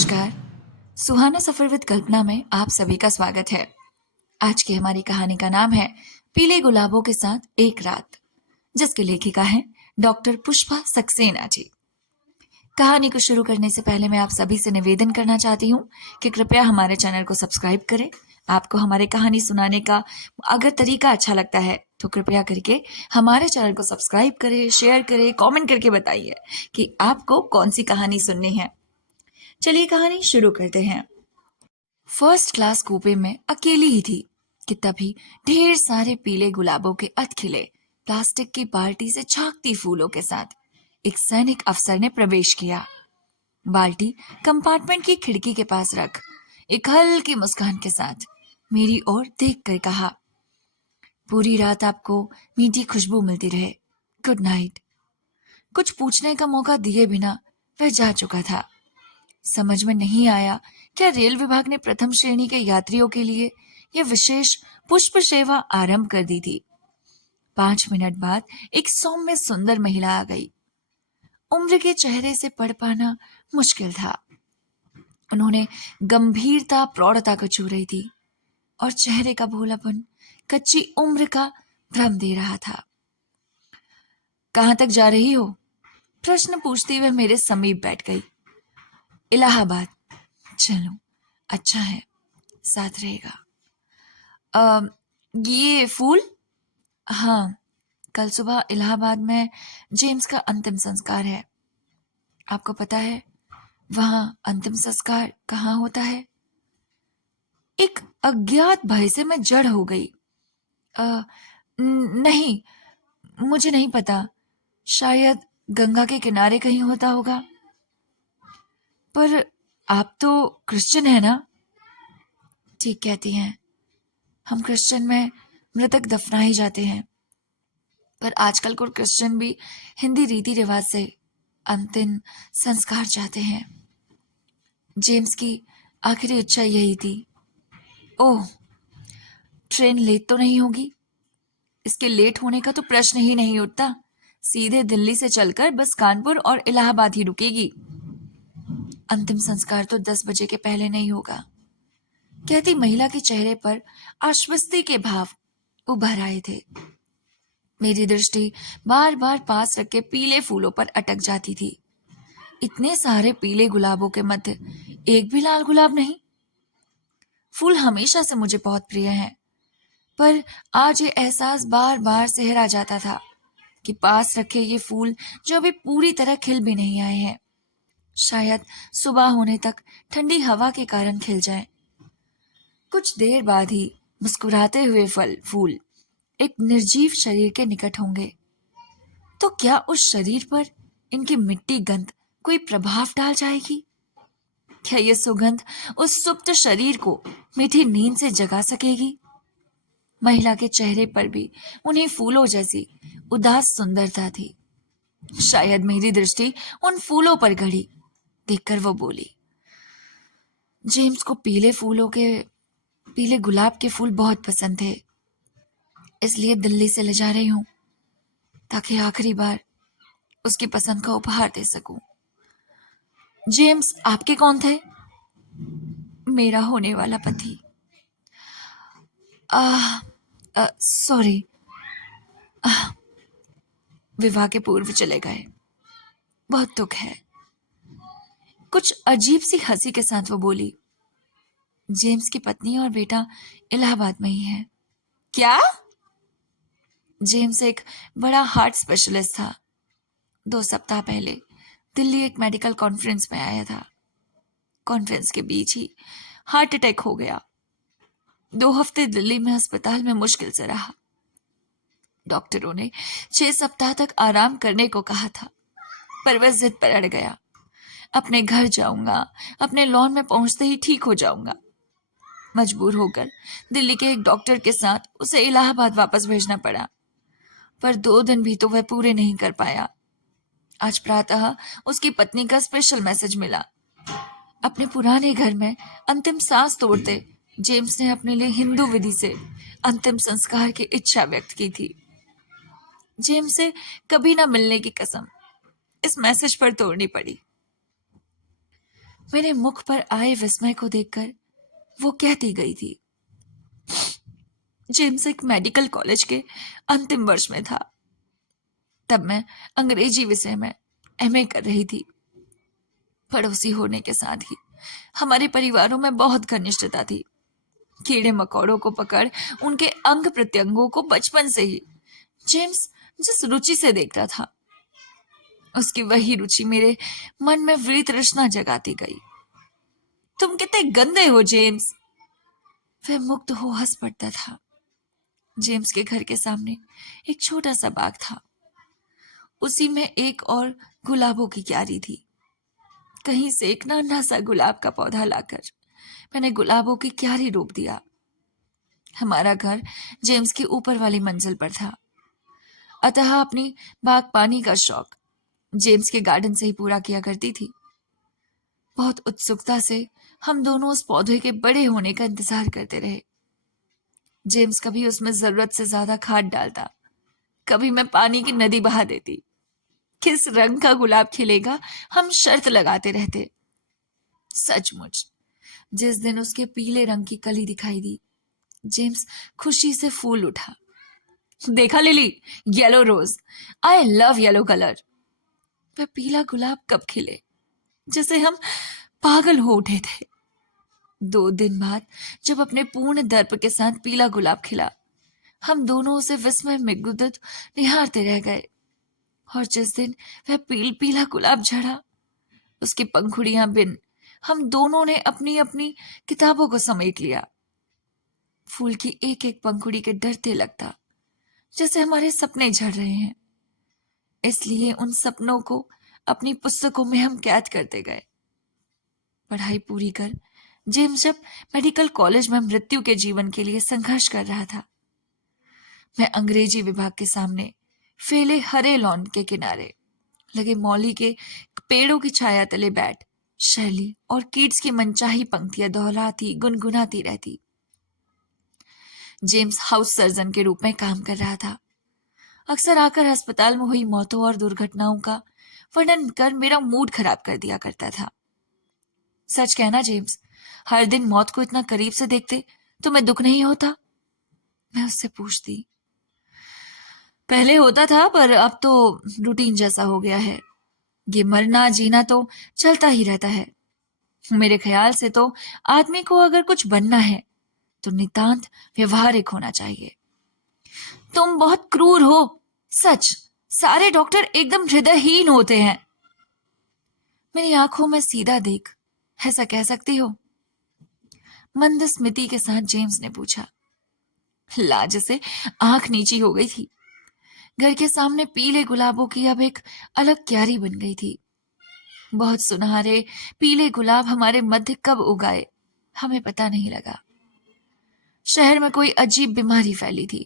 नमस्कार। सुहाना सफर विद कल्पना में आप सभी का स्वागत है। आज की हमारी कहानी का नाम है पीले गुलाबों के साथ एक रात, जिसकी लेखिका है डॉक्टर पुष्पा सक्सेना जी। कहानी को शुरू करने से पहले मैं आप सभी से निवेदन करना चाहती हूँ कि कृपया हमारे चैनल को सब्सक्राइब करें। आपको हमारे कहानी सुनाने का अगर तरीका अच्छा लगता है तो कृपया करके हमारे चैनल को सब्सक्राइब करें, शेयर करें, कमेंट करके बताइए कि आपको कौन सी कहानी सुननी है। चलिए कहानी शुरू करते हैं। फर्स्ट क्लास कूपे में अकेली ही थी कि तभी ढेर सारे पीले गुलाबों के अध खिले प्लास्टिक की बाल्टी से झांकती फूलों के साथ एक सैनिक अफसर ने प्रवेश किया। बाल्टी कंपार्टमेंट की खिड़की के पास रख एक हल्की मुस्कान के साथ मेरी ओर देख कर कहा, पूरी रात आपको मीठी खुशबू मिलती रहे, गुड नाइट। कुछ पूछने का मौका दिए बिना वह जा चुका था। समझ में नहीं आया क्या रेल विभाग ने प्रथम श्रेणी के यात्रियों के लिए यह विशेष पुष्प सेवा आरंभ कर दी थी। 5 मिनट बाद एक सौम्य सुंदर महिला आ गई। उम्र के चेहरे से पढ़ पाना मुश्किल था। उन्होंने गंभीरता प्रौढ़ता को छू रही थी और चेहरे का भोलापन कच्ची उम्र का भ्रम दे रहा था। कहां तक जा रही हो? प्रश्न पूछते हुए मेरे समीप बैठ गई। इलाहाबाद। चलो, अच्छा है, साथ रहेगा। ये फूल? हाँ, कल सुबह इलाहाबाद में जेम्स का अंतिम संस्कार है। आपको पता है वहां अंतिम संस्कार कहाँ होता है? एक अज्ञात भय से मैं जड़ हो गई। नहीं, मुझे नहीं पता। शायद गंगा के किनारे कहीं होता होगा। पर आप तो क्रिश्चियन है ना? ठीक कहती हैं। हम क्रिश्चियन में मृतक दफनाए जाते हैं, पर आजकल को क्रिश्चियन भी हिंदी रीति रिवाज से अंतिम संस्कार चाहते हैं। जेम्स की आखिरी इच्छा यही थी। ओह, ट्रेन लेट तो नहीं होगी? इसके लेट होने का तो प्रश्न ही नहीं उठता। सीधे दिल्ली से चलकर बस कानपुर और इलाहाबाद ही रुकेगी। अंतिम संस्कार तो 10 बजे के पहले नहीं होगा, कहती महिला के चेहरे पर आश्वस्ति के भाव उभर आए थे। मेरी दृष्टि बार बार पास रखे पीले फूलों पर अटक जाती थी। इतने सारे पीले गुलाबों के मध्य एक भी लाल गुलाब नहीं। फूल हमेशा से मुझे बहुत प्रिय हैं, पर आज ये एहसास बार बार सहरा जाता था कि पास रखे ये फूल जो अभी पूरी तरह खिल भी नहीं आए हैं, शायद सुबह होने तक ठंडी हवा के कारण खिल जाएं। कुछ देर बाद ही मुस्कुराते हुए फूल एक निर्जीव शरीर के निकट होंगे, तो क्या उस शरीर पर इनकी मिट्टी गंध कोई प्रभाव डाल जाएगी? क्या यह सुगंध उस सुप्त शरीर को मीठी नींद से जगा सकेगी? महिला के चेहरे पर भी उन्हीं फूलों जैसी उदास सुंदरता थी। शायद मेरी दृष्टि उन फूलों पर गड़ी देखकर वो बोली, जेम्स को पीले गुलाब के फूल बहुत पसंद थे, इसलिए दिल्ली से ले जा रही हूं ताकि आखिरी बार उसकी पसंद का उपहार दे सकूं। जेम्स आपके कौन थे? मेरा होने वाला पति। सॉरी, विवाह के पूर्व चले गए, बहुत दुख है। कुछ अजीब सी हंसी के साथ वो बोली, जेम्स की पत्नी और बेटा इलाहाबाद में ही है। क्या? जेम्स एक बड़ा हार्ट स्पेशलिस्ट था। 2 सप्ताह पहले दिल्ली एक मेडिकल कॉन्फ्रेंस में आया था। कॉन्फ्रेंस के बीच ही हार्ट अटैक हो गया। 2 हफ्ते दिल्ली में अस्पताल में मुश्किल से रहा। डॉक्टरों ने 6 सप्ताह तक आराम करने को कहा था, पर वह जिद पर अड़ गया। अपने घर जाऊंगा, अपने लॉन में पहुंचते ही ठीक हो जाऊंगा। मजबूर होकर दिल्ली के एक डॉक्टर के साथ उसे इलाहाबाद वापस भेजना पड़ा, पर 2 दिन भी तो वह पूरे नहीं कर पाया। आज प्रातः उसकी पत्नी का स्पेशल मैसेज मिला। अपने पुराने घर में अंतिम सांस तोड़ते जेम्स ने अपने लिए हिंदू विधि से अंतिम संस्कार की इच्छा व्यक्त की थी। जेम्स से कभी ना मिलने की कसम इस मैसेज पर तोड़नी पड़ी। मेरे मुख पर आए विस्मय को देखकर वो कहती गई थी। जेम्स एक मेडिकल कॉलेज के अंतिम वर्ष में था। तब मैं अंग्रेजी विषय में एमए कर रही थी। पड़ोसी होने के साथ ही हमारे परिवारों में बहुत घनिष्ठता थी। कीड़े मकोड़ों को पकड़ उनके अंग प्रत्यंगों को बचपन से ही जेम्स जिस रुचि से देखता था, उसकी वही रुचि मेरे मन में वृत्त तृष्णा जगाती गई। तुम कितने गंदे हो जेम्स, वह मुग्ध हो हंस पड़ता था। जेम्स के घर के सामने एक छोटा सा बाग था। उसी में एक और गुलाबों की क्यारी थी। कहीं से एक नन्हा सा गुलाब का पौधा लाकर मैंने गुलाबों की क्यारी रोप दिया। हमारा घर जेम्स की ऊपर वाली मंजिल पर था, अतः अपनी बागबानी का शौक जेम्स के गार्डन से ही पूरा किया करती थी। बहुत उत्सुकता से हम दोनों उस पौधे के बड़े होने का इंतजार करते रहे। जेम्स कभी उसमें जरूरत से ज्यादा खाद डालता, कभी मैं पानी की नदी बहा देती। किस रंग का गुलाब खिलेगा हम शर्त लगाते रहते। सचमुच जिस दिन उसके पीले रंग की कली दिखाई दी, जेम्स खुशी से फूल उठा। देखा lily, yellow rose, I love yellow colour. वह पीला गुलाब कब खिले, जैसे हम पागल हो उठे थे। 2 दिन बाद जब अपने पूर्ण दर्प के साथ पीला गुलाब खिला, हम दोनों उसे विस्मय में गुदत निहारते रह गए। और जिस दिन वह पीला गुलाब झड़ा, उसकी पंखुड़ियां बिन हम दोनों ने अपनी अपनी किताबों को समेट लिया। फूल की एक एक पंखुड़ी के डरते लगता जैसे हमारे सपने झड़ रहे हैं। इसलिए उन सपनों को अपनी पुस्तकों में हम कैद करते गए। पढ़ाई पूरी कर जेम्स जब मेडिकल कॉलेज में मृत्यु के जीवन के लिए संघर्ष कर रहा था, मैं अंग्रेजी विभाग के सामने फैले हरे लॉन के किनारे लगे मौली के पेड़ों की छाया तले बैठ शैली और कीट्स की मनचाही पंक्तियां दोहराती गुनगुनाती रहती। जेम्स हाउस सर्जन के रूप में काम कर रहा था। अक्सर आकर अस्पताल में हुई मौतों और दुर्घटनाओं का वर्णन कर मेरा मूड खराब कर दिया करता था। सच कहना जेम्स, हर दिन मौत को इतना करीब से देखते तुम्हें दुख नहीं होता? मैं उससे पूछती। पहले होता था, पर अब तो रूटीन जैसा हो गया है। ये मरना जीना तो चलता ही रहता है। मेरे ख्याल से तो आदमी को अगर कुछ बनना है तो नितांत व्यवहारिक होना चाहिए। तुम बहुत क्रूर हो, सच। सारे डॉक्टर एकदम हृदयहीन होते हैं। मेरी आंखों में सीधा देख ऐसा कह सकती हो? मंद स्मिति के साथ जेम्स ने पूछा। लाज से आंख नीची हो गई थी। घर के सामने पीले गुलाबों की अब एक अलग क्यारी बन गई थी। बहुत सुनहरे पीले गुलाब हमारे मध्य कब उगाए हमें पता नहीं लगा। शहर में कोई अजीब बीमारी फैली थी।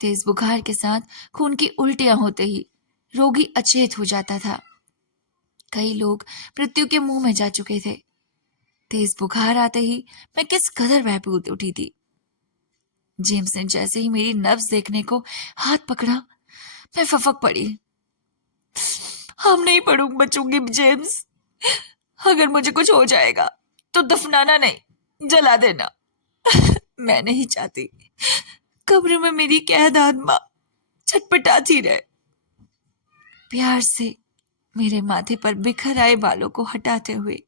तेज बुखार के साथ खून की उल्टियां होते ही रोगी अचेत हो जाता था। कई लोग मृत्यु के मुंह में जा चुके थे। तेज बुखार आते ही मैं किस कदर बहबूद उठी थी। जेम्स ने जैसे ही मेरी नब्ज देखने को हाथ पकड़ा, मैं फफक पड़ी। हम नहीं बचूंगी जेम्स। अगर मुझे कुछ हो जाएगा तो दफनाना नहीं, जला देना। मैं नहीं चाहती कब्र में मेरी कैद आत्मा छटपटाती रहे। प्यार से मेरे माथे पर बिखर आए बालों को हटाते हुए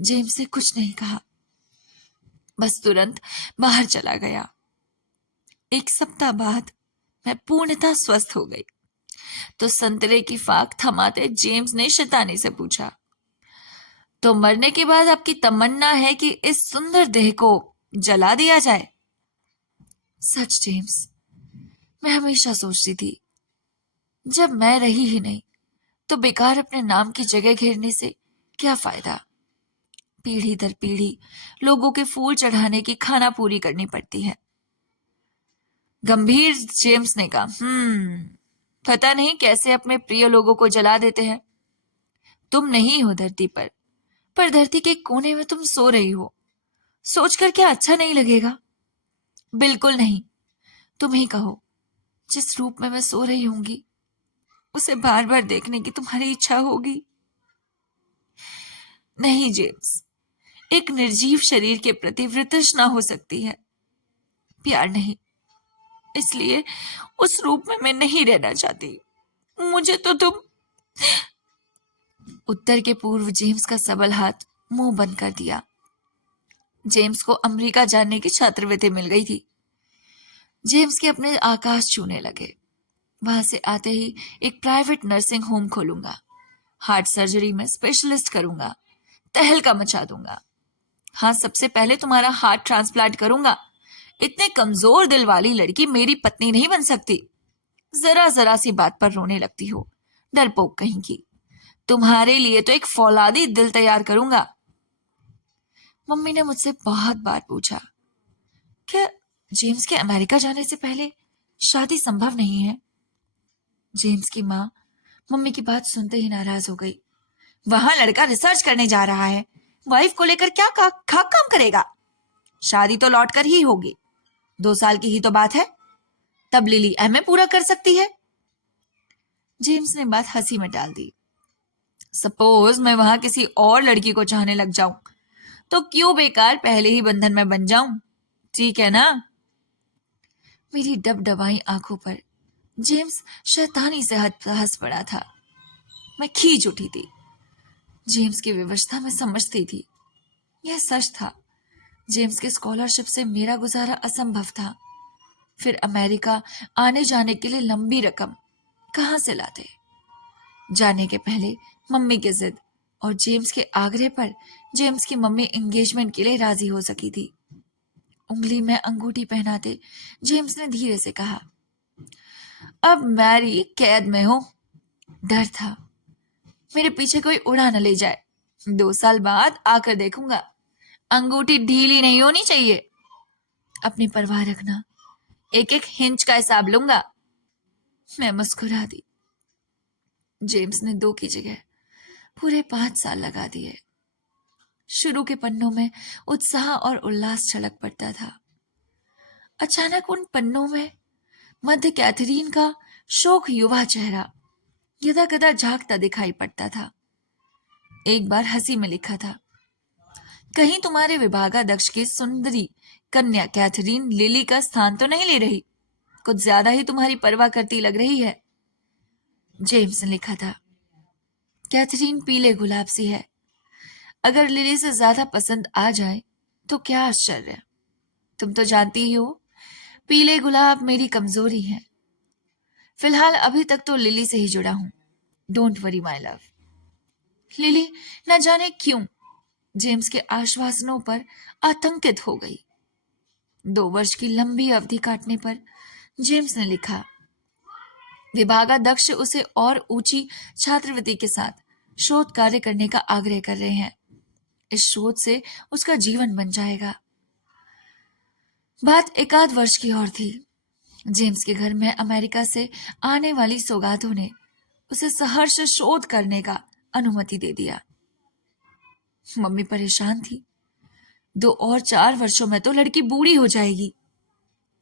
जेम्स ने कुछ नहीं कहा, बस तुरंत बाहर चला गया। 1 सप्ताह बाद मैं पूर्णतः स्वस्थ हो गई तो संतरे की फाक थमाते जेम्स ने शैतानी से पूछा, तो मरने के बाद आपकी तमन्ना है कि इस सुंदर देह को जला दिया जाए? सच जेम्स, मैं हमेशा सोचती थी जब मैं रही ही नहीं तो बेकार अपने नाम की जगह घेरने से क्या फायदा। पीढ़ी दर पीढ़ी लोगों के फूल चढ़ाने की खाना पूरी करनी पड़ती है। गंभीर जेम्स ने कहा, पता नहीं कैसे अपने प्रिय लोगों को जला देते हैं। तुम नहीं हो धरती पर धरती के कोने में तुम सो रही हो। सोचकर क्या अच्छा नहीं लगेगा? बिल्कुल नहीं। तुम ही कहो, जिस रूप में मैं सो रही होंगी उसे बार बार देखने की तुम्हारी इच्छा होगी? नहीं जेम्स, एक निर्जीव शरीर के प्रति वितृष्णा हो सकती है, प्यार नहीं। इसलिए उस रूप में मैं नहीं रहना चाहती। मुझे तो तुम। उत्तर के पूर्व जेम्स का सबल हाथ मुंह बंद कर दिया। जेम्स को अमेरिका जाने की छात्रवृत्ति मिल गई थी। जेम्स के अपने आकाश छूने लगे। वहां से आते ही एक प्राइवेट नर्सिंग होम खोलूंगा, हार्ट सर्जरी में स्पेशलिस्ट करूंगा, तहलका मचा दूंगा। हाँ, सबसे पहले तुम्हारा हार्ट ट्रांसप्लांट करूंगा। इतने कमजोर दिल वाली लड़की मेरी पत्नी नहीं बन सकती। जरा जरा सी बात पर रोने लगती हो, डरपोक कहीं की। तुम्हारे लिए तो एक फौलादी दिल तैयार करूंगा। मम्मी ने मुझसे बहुत बार पूछा, क्या जेम्स के अमेरिका जाने से पहले शादी संभव नहीं है? जेम्स की माँ मम्मी की बात सुनते ही नाराज हो गई। वहां लड़का रिसर्च करने जा रहा है, वाइफ को लेकर क्या काम करेगा? शादी तो लौट कर ही होगी। 2 साल की ही तो बात है, तब लिली एमए पूरा कर सकती है। जेम्स ने बात हंसी में टाल दी। सपोज मैं वहां किसी और लड़की को चाहने लग जाऊं, तो क्यों बेकार पहले ही बंधन में बन जाऊं? ठीक है ना? मेरी डबडबाई आंखों पर जेम्स शैतानी से हंस पड़ा था। मैं खींच उठी थी। जेम्स की विवशता में समझती थी। यह सच था, जेम्स के स्कॉलरशिप से मेरा गुजारा असंभव था। फिर अमेरिका आने जाने के लिए लंबी रकम कहां से लाते? जाने के पहले मम्मी की जिद और जेम्स के आग्रह पर जेम्स की मम्मी एंगेजमेंट के लिए राजी हो सकी थी। उंगली में अंगूठी पहनाते जेम्स ने धीरे से कहा, अब मैरी कैद में हो। डर था मेरे पीछे कोई उड़ा न ले जाए। 2 साल बाद आकर देखूंगा। अंगूठी ढीली नहीं होनी चाहिए। अपनी परवाह रखना, एक एक हिंच का हिसाब लूंगा। मैं मुस्कुरा दी। जेम्स ने 2 की जगह पूरे 5 साल लगा दिए। शुरू के पन्नों में उत्साह और उल्लास छलक पड़ता था। अचानक उन पन्नों में मध्य कैथरीन का शोक युवा चेहरा यदा कदा झांकता दिखाई पड़ता था। एक बार हंसी में लिखा था, कहीं तुम्हारे विभागाध्यक्ष की सुंदरी कन्या कैथरीन लिली का स्थान तो नहीं ले रही? कुछ ज्यादा ही तुम्हारी परवाह करती लग रही है। जेम्स ने लिखा था, कैथरीन पीले गुलाब सी है। अगर लिली से ज्यादा पसंद आ जाए तो क्या आश्चर्य। तुम तो जानती ही हो, पीले गुलाब मेरी कमजोरी है। फिलहाल अभी तक तो लिली से ही जुड़ा हूं। Don't worry my love. Lily न जाने क्यों जेम्स के आश्वासनों पर आतंकित हो गई। 2 वर्ष की लंबी अवधि काटने पर जेम्स ने लिखा, विभागाध्यक्ष उसे और ऊंची छात्रवृत्ति के साथ शोध कार्य करने का आग्रह कर रहे हैं। इस शोध से उसका जीवन बन जाएगा। बात 1 आध वर्ष की और थी। जेम्स के घर में अमेरिका से आने वाली सौगातों ने उसे सहर्ष शोध करने का अनुमति दे दिया। मम्मी परेशान थी। 2 और 4 वर्षों में तो लड़की बूढ़ी हो जाएगी।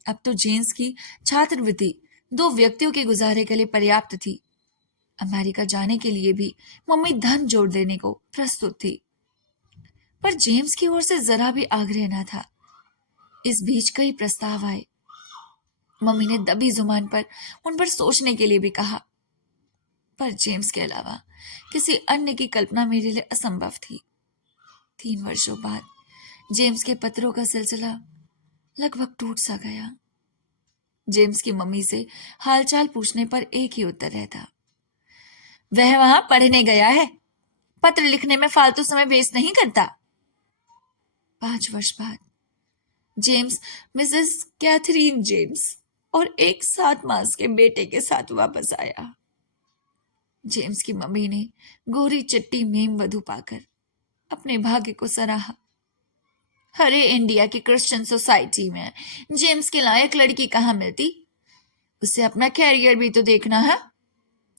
अब तो जेम्स की छात्रवृत्ति 2 व्यक्तियों के गुजारे के लिए पर्याप्त थी। अमेरिका जाने के लिए भी मम्मी धन जोड़ देने को प्रस्तुत थी, पर जेम्स की ओर से जरा भी आग्रह न था। इस बीच कई प्रस्ताव आए। मम्मी ने दबी जुबान पर उन पर सोचने के लिए भी कहा, पर जेम्स के अलावा किसी अन्य की कल्पना मेरे लिए असंभव थी। 3 वर्षों बाद जेम्स के पत्रों का सिलसिला लगभग टूट सा गया। जेम्स की मम्मी से हालचाल पूछने पर एक ही उत्तर रहता, वह वहां पढ़ने गया है, पत्र लिखने में फालतू समय वेस्ट नहीं करता। 5 वर्ष बाद जेम्स मिसेस कैथरीन जेम्स और एक 7 मास के बेटे के साथ वापस आया। जेम्स की मम्मी ने गोरी चिट्टी मेम वधु पाकर अपने भाग्य को सराहा। अरे इंडिया की क्रिश्चियन सोसाइटी में जेम्स के लायक लड़की कहाँ मिलती? उसे अपना कैरियर भी तो देखना है।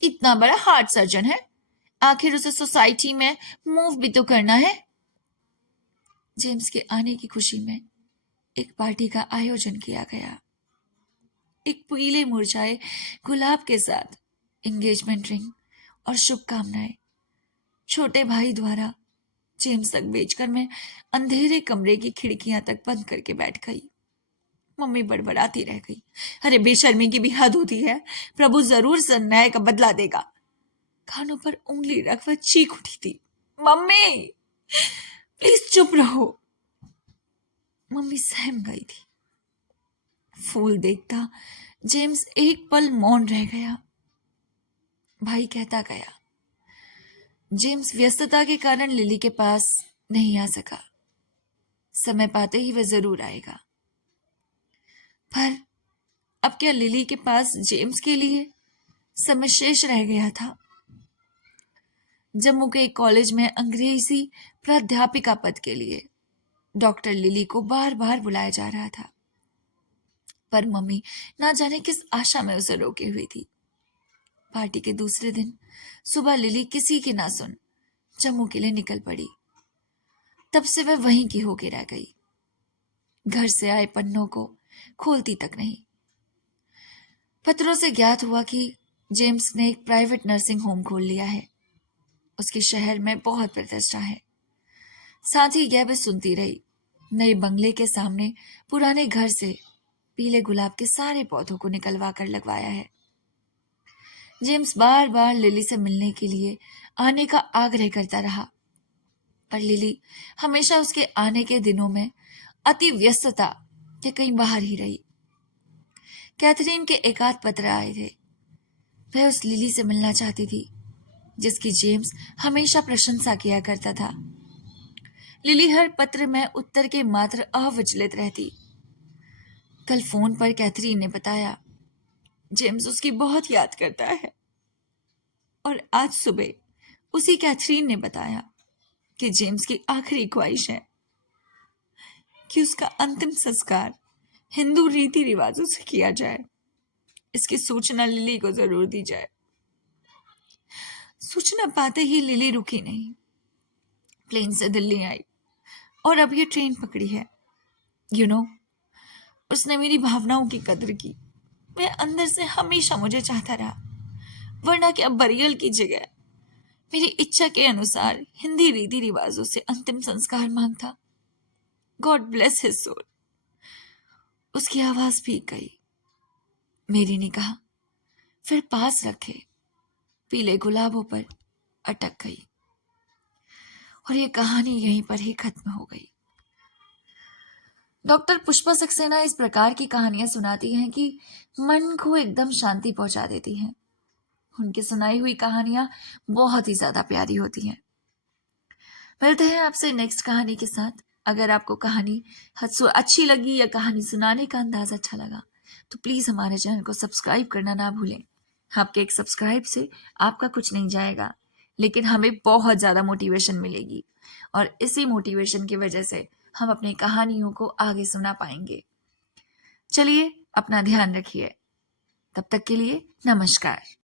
इतना बड़ा हार्ट सर्जन है, आखिर उसे सोसाइटी में मूव भी तो करना है। जेम्स के आने की खुशी में एक पार्टी का आयोजन किया गया। एक पीले मुरझाए गुलाब के साथ एंगेजमेंट रिंग और शुभकामनाएं छोटे भाई द्वारा जेम्स तक बेचकर मैं अंधेरे कमरे की खिड़कियां तक बंद करके बैठ गई। मम्मी बड़बड़ाती रह गई, अरे बेशर्मी की भी हद होती है, प्रभु जरूर इस अन्याय का बदला देगा। कानों पर उंगली रख वह चीख उठी थी, मम्मी प्लीज चुप रहो। मम्मी सहम गई थी। फूल देखता जेम्स एक पल मौन रह गया। भाई कहता गया, जेम्स व्यस्तता के कारण लिली के पास नहीं आ सका, समय पाते ही वह जरूर आएगा। पर अब क्या लिली के पास जेम्स के लिए समय शेष रह गया था? जम्मू के एक कॉलेज में अंग्रेजी प्राध्यापिका पद के लिए डॉक्टर लिली को बार बार बुलाया जा रहा था, पर मम्मी ना जाने किस आशा में उसे रोके हुई थी। पार्टी के दूसरे दिन सुबह लिली किसी की ना सुन जम्मू के लिए निकल पड़ी। तब से वह वहीं की होके रह गई, घर से आए पन्नों को खोलती तक नहीं। पत्रों से ज्ञात हुआ कि जेम्स ने एक प्राइवेट नर्सिंग होम खोल लिया है। उसके शहर में बहुत प्रतिष्ठा है। साथ ही यह भी सुनती रही, नए बंगले के सामने पुराने घर से पीले गुलाब के सारे पौधों को निकलवा कर लगवाया है। जेम्स बार बार लिली से मिलने के लिए आने का आग्रह करता रहा, पर लिली हमेशा उसके आने के दिनों में अति व्यस्तता के कहीं बाहर ही रही। कैथरीन के एकाध पत्र आए थे। वह उस लिली से मिलना चाहती थी जिसकी जेम्स हमेशा प्रशंसा किया करता था। लिली हर पत्र में उत्तर के मात्र अविचलित रहती। कल फोन पर कैथरीन ने बताया, जेम्स उसकी बहुत याद करता है। और आज सुबह उसी कैथरीन ने बताया कि जेम्स की आखिरी ख्वाहिश है कि उसका अंतिम संस्कार हिंदू रीति रिवाजों से किया जाए। इसकी सूचना लिली को जरूर दी जाए। सूचना पाते ही लिली रुकी नहीं, प्लेन से दिल्ली आई और अब ये ट्रेन पकड़ी है। उसने मेरी भावनाओं की कदर की। वह अंदर से हमेशा मुझे चाहता रहा, वरना क्या बरियल की जगह मेरी इच्छा के अनुसार हिंदी रीति रिवाजों से अंतिम संस्कार मांगता। God bless his soul. उसकी आवाज भीग गई। मेरी निगाह फिर पास रखे पीले गुलाबों पर अटक गई और ये कहानी यहीं पर ही खत्म हो गई। डॉक्टर पुष्पा सक्सेना इस प्रकार की कहानियां सुनाती हैं कि मन को एकदम शांति पहुंचा देती हैं। उनकी सुनाई हुई कहानियां बहुत ही ज्यादा प्यारी होती हैं। मिलते हैं आपसे नेक्स्ट कहानी के साथ। अगर आपको कहानी अच्छी लगी या कहानी सुनाने का अंदाज अच्छा लगा तो प्लीज हमारे चैनल को सब्सक्राइब करना ना भूलें। आपके एक सब्सक्राइब से आपका कुछ नहीं जाएगा, लेकिन हमें बहुत ज्यादा मोटिवेशन मिलेगी और इसी मोटिवेशन की वजह से हम अपनी कहानियों को आगे सुना पाएंगे। चलिए, अपना ध्यान रखिए। तब तक के लिए नमस्कार।